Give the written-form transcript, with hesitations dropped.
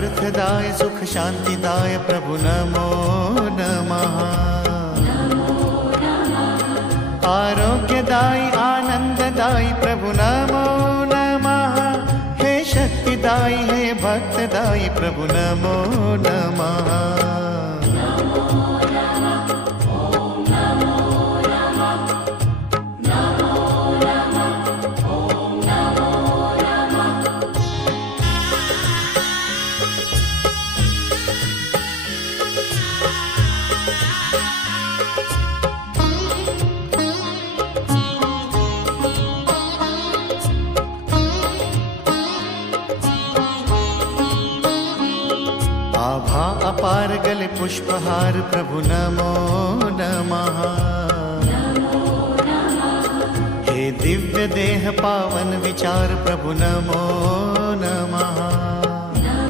अर्थदाय सुख शांतिदाय प्रभु नमो नमः। आरोग्यदायी आनंददायी प्रभु नमो नमः। हे शक्तिदायी हे भक्तदायी प्रभु नमो नमः। आभा अपार गले पुष्पहार प्रभु नमो नमः। हे दिव्य देह पावन विचार प्रभु नमो